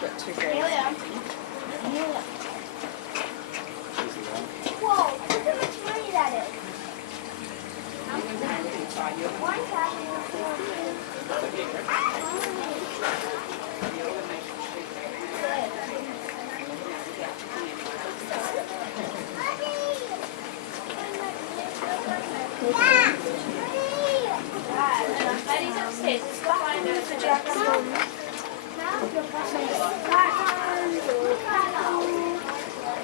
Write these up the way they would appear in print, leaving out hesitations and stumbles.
but too very exciting. Whoa, look how much money that is. Daddy's upstairs. Let's go find her for Jack's mum.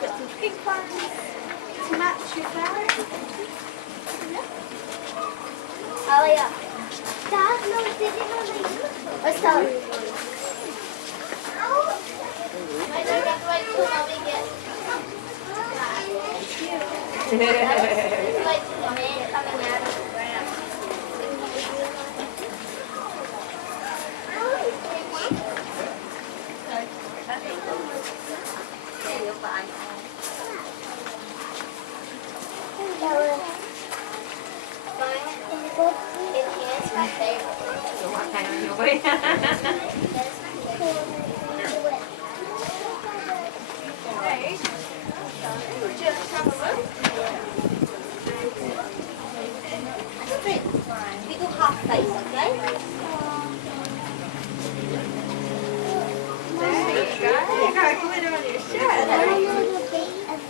Got some pink ones to match your flowers. Oh yeah. Dad, no, did you know the uniform? Let's tell her. I don't have to wait till Mommy gets. Wait till the man coming out of the ground. Yeah, you're fine. It's my favorite. So what kind of your way? Hey, just have a look. Little half face, okay? There you go. You got glitter on your shirt. I don't know the bait of